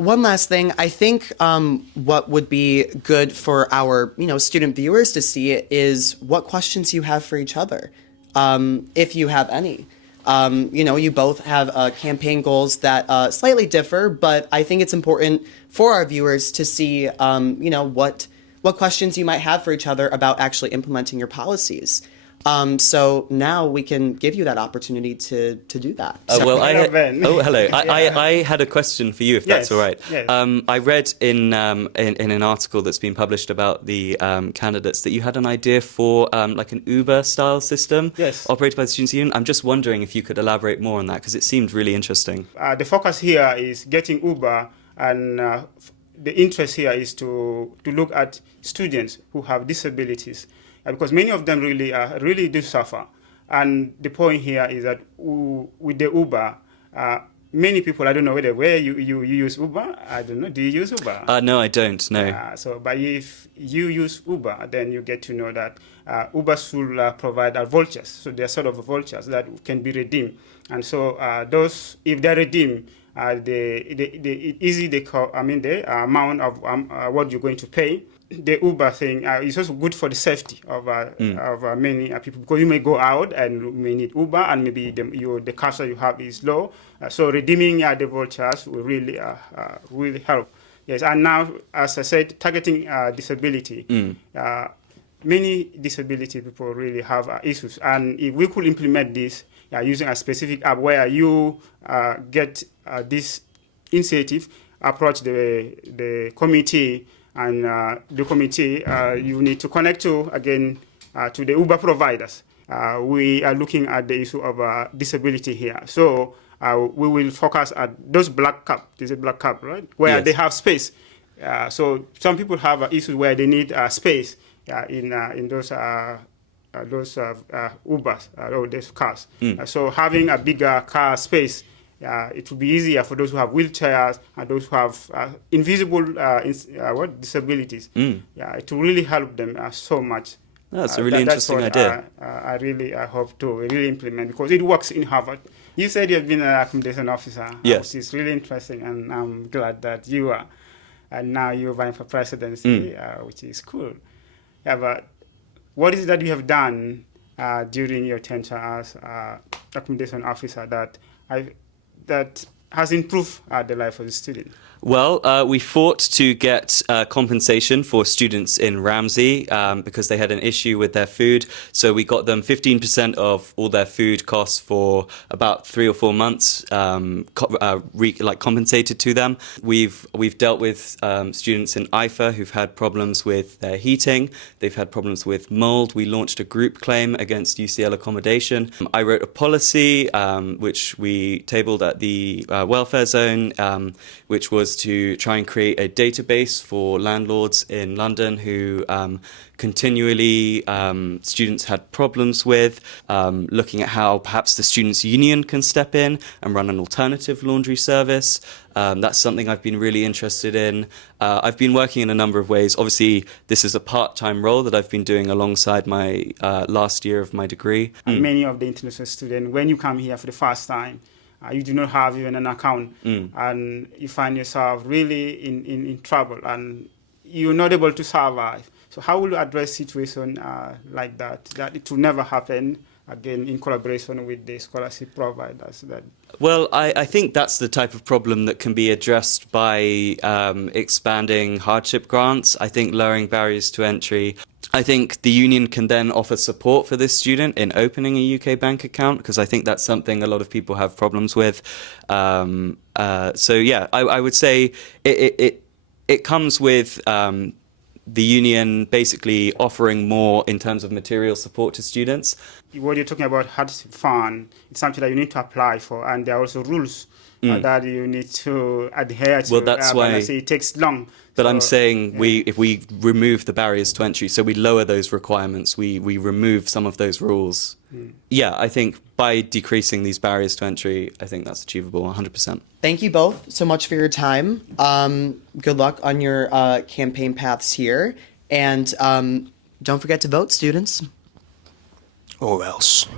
One last thing, I think what would be good for our, student viewers to see is what questions you have for each other, if you have any. You both have campaign goals that slightly differ, but I think it's important for our viewers to see, what questions you might have for each other about actually implementing your policies. So now we can give you that opportunity to do that. Hello. I had a question for you, if that's all right. Yes. I read in an article that's been published about the candidates that you had an idea for like an Uber-style system operated by the Students' Union. I'm just wondering if you could elaborate more on that, because it seemed really interesting. The focus here is getting Uber, and the interest here is to look at students who have disabilities. Because many of them really do suffer. And the point here is that with the Uber, many people, I don't know where you use Uber. I don't know. Do you use Uber? No, I don't. No. But if you use Uber, then you get to know that Uber should provide vouchers. So they're sort of vouchers that can be redeemed. And so those, if they're redeemed, the amount of what you're going to pay. The Uber thing is also good for the safety of many people, because you may go out and you may need Uber, and maybe the cash that you have is low. So redeeming the vouchers will really help. Yes, and now, as I said, targeting disability. Many disability people really have issues, and if we could implement this using a specific app where you get this initiative, approach the committee. And the committee, you need to connect to the Uber providers. We are looking at the issue of disability here. So we will focus at those black cap. This is black cap, right? Where they have space. So some people have issues where they need space in those Ubers or those cars. So having a bigger car space, it will be easier for those who have wheelchairs and those who have invisible disabilities. It will really help them so much. That's a really interesting idea. I really hope to really implement, because it works in Harvard. You said you've been an accommodation officer. Yes. Which is really interesting, and I'm glad that you are. And now you're vying for presidency, which is cool. But what is it that you have done during your tenure as accommodation officer that has improved the life of the student? Well, we fought to get compensation for students in Ramsey because they had an issue with their food. So we got them 15% of all their food costs for about 3 or 4 months, compensated to them. We've dealt with students in IFA who've had problems with their heating. They've had problems with mold. We launched a group claim against UCL accommodation. I wrote a policy which we tabled at the welfare zone, which was to try and create a database for landlords in London who continually students had problems with, looking at how perhaps the Students' Union can step in and run an alternative laundry service. That's something I've been really interested in. I've been working in a number of ways. Obviously, this is a part-time role that I've been doing alongside my last year of my degree. And many of the international students, when you come here for the first time, you do not have even an account, and you find yourself really in trouble, and you're not able to survive. So how will you address situation like that it will never happen again, in collaboration with the scholarship providers? Well, I think that's the type of problem that can be addressed by expanding hardship grants. I think lowering barriers to entry. I think the union can then offer support for this student in opening a UK bank account, because I think that's something a lot of people have problems with. So yeah, I would say it comes with the union basically offering more in terms of material support to students. What you're talking about, hardship fund, it's something that you need to apply for, and there are also rules that you need to adhere to. Well, that's why I say it takes long. But I'm saying if we remove the barriers to entry, so we lower those requirements, we remove some of those rules. Yeah, I think by decreasing these barriers to entry, I think that's achievable 100%. Thank you both so much for your time. Good luck on your campaign paths here. And don't forget to vote, students. Or else.